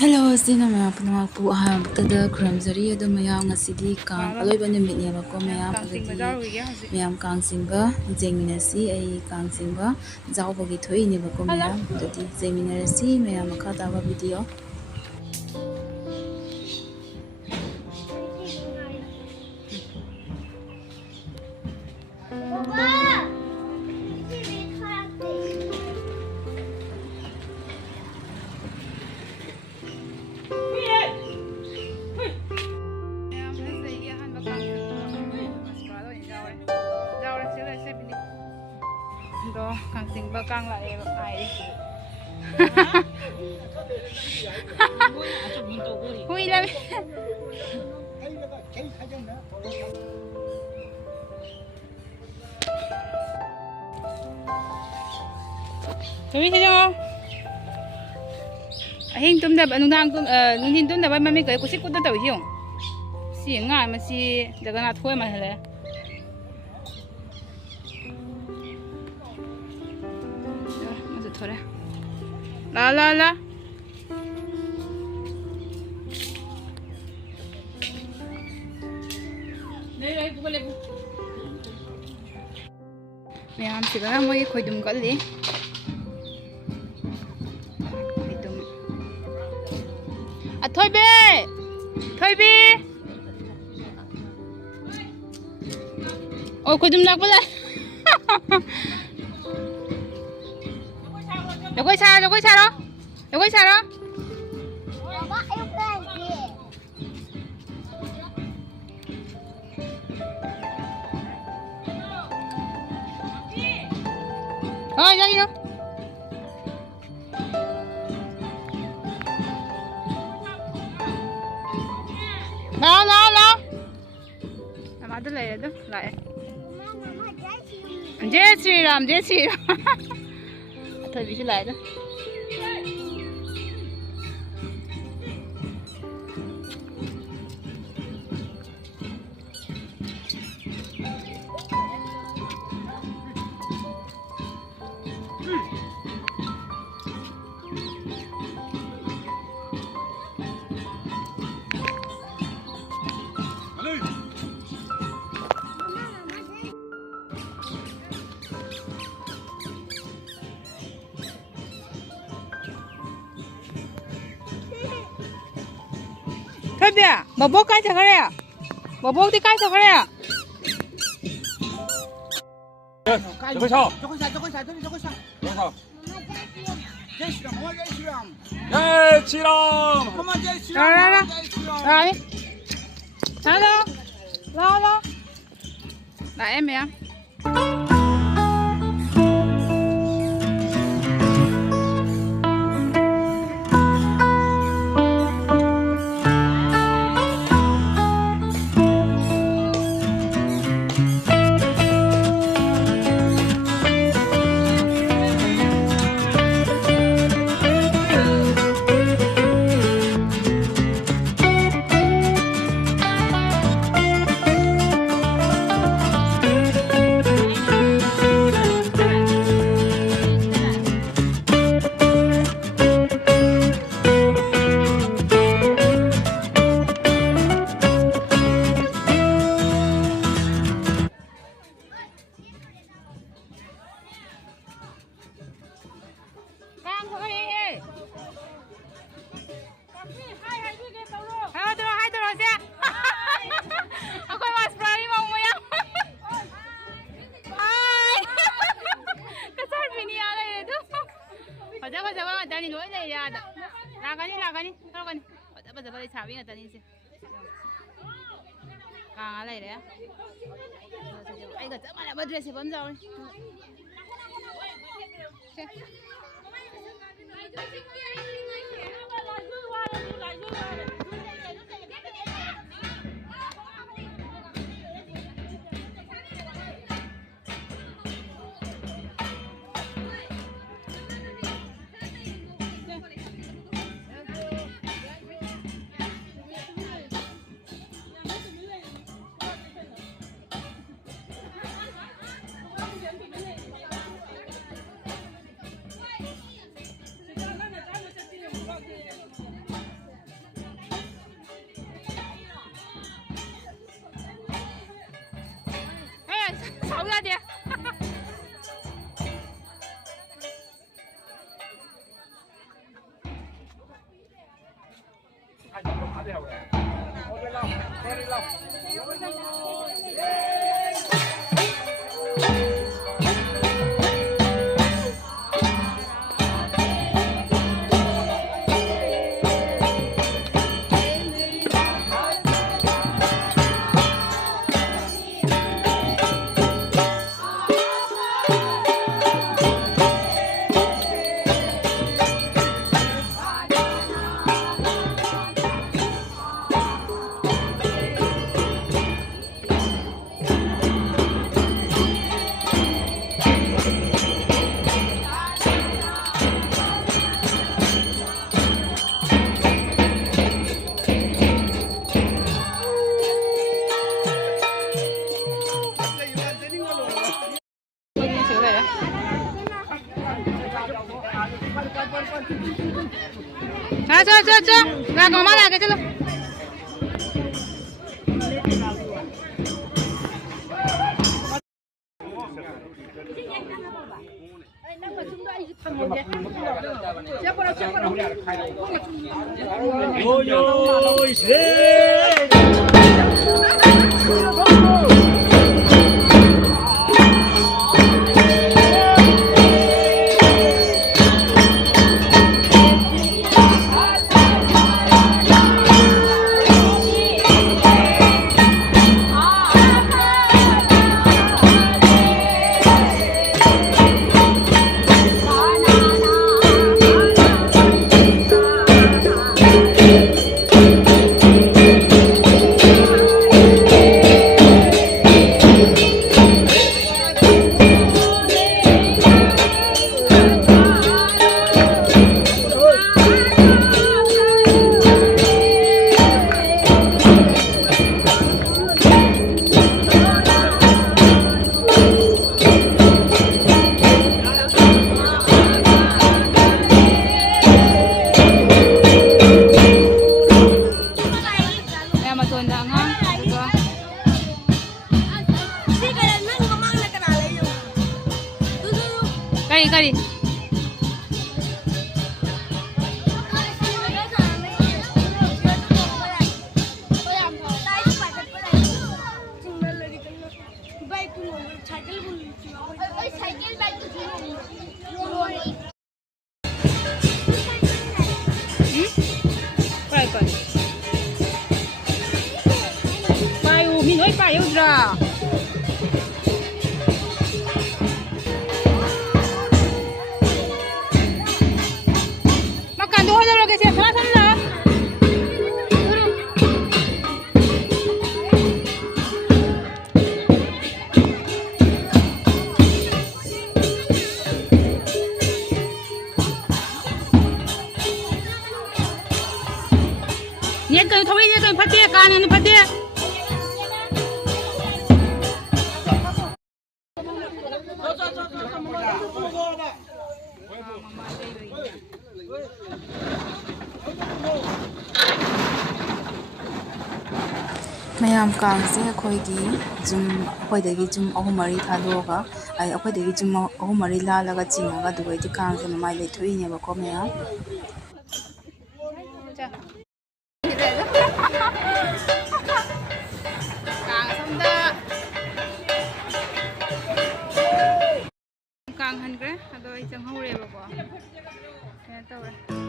Hello, sino maya panangako tada kramzari ado mayam ngasidi kang aloiba numitni bako mayam agadi mayam kang singba jengminasi ai kang singba jawbagi thoi ni bako mayam agadi jengminasi mayam makha taba video đó càng tình bơ càng lại ai vui lắm thấy chưa hình tôm đập nung thang tôm nung hin tôm đập mà mình cái cú xích cú tôm đập hiểu xì ngài mà xì giờ cái nào thôi mà thế thôi đấy la mẹ chỉ có mấy khối đùm có gì à thôi bê ôi khối đùm lạc vào đây Đâu có xa đó. Rồi ra đi đâu. Nào. Làm ăn lại đó, lại. Dễ xì làm. Thôi bị lại đó. Thôi bia, bà bố cái thằng này à? Bà bố thì cái thằng này à? 저거 사. 예, 치람. Ra. Rồi. Lo. Lại em mẹ. Dani nói này là cái này thôi con bây giờ xào với người ta đi xem càng này đấy anh gần mà lại bật ra thì vẫn rồi ꯁꯥꯎ ꯌꯥꯗꯦ चलो गामा लाके चलो kali minoi pa eu dra makan dua aja lagi sih sana sana nhét cái thôi nhét cái phát tia can này phát tia mayam kangse akhoi gi jum ahum mari thadoga ai akhoi degi jum ahum mari la laga chinga dugai di kangse mai le thui ne ba ko mayam kang han gre ado i chang hore ba ko ya tawre